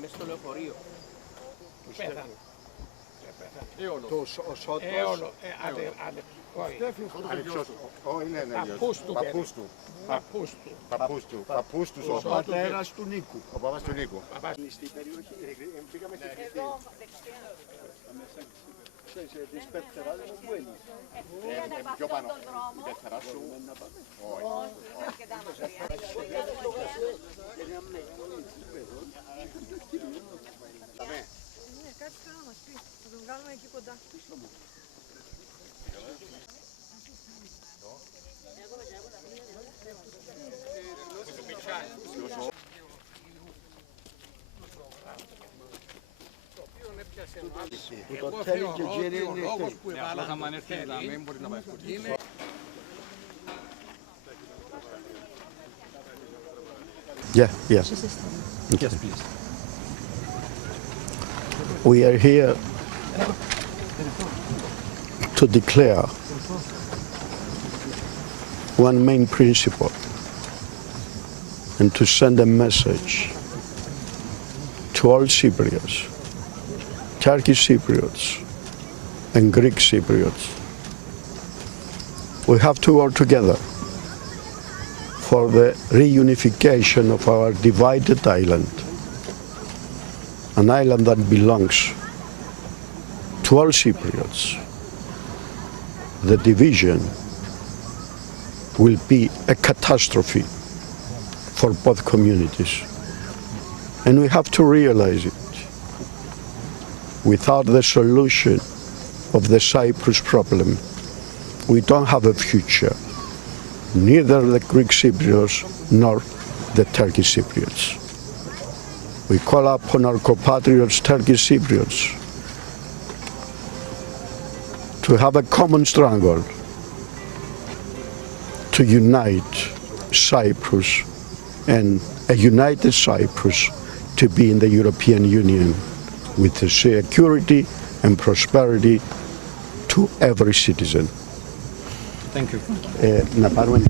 μες στο λεωφορείο. Πέθανε. Το σώτος. Παππούς του, ο πατέρας του Νίκου. Ο παπάς του Νίκου. Στην περιοχή, πήγαμε στην εδώ, τις πεθεράδες μου που είναι. Πιο πάνω, η πεθερά σου. Όχι. Κάτσε να μας πει, θα τον βγάλουμε εκεί κοντά. Το θέλει και γύρει είναι Yeah, yes. Yes, please. We are here to declare one main principle and to send a message to all Cypriots, Turkish Cypriots and Greek Cypriots. We have to work together for the reunification of our divided island, an island that belongs to all Cypriots. The division will be a catastrophe for both communities, and we have to realize it. Without the solution of the Cyprus problem, we don't have a future, neither the Greek Cypriots nor the Turkish Cypriots. We call upon our compatriots, Turkish Cypriots, to have a common struggle to unite Cyprus and a united Cyprus to be in the European Union with the security and prosperity to every citizen. Thank you.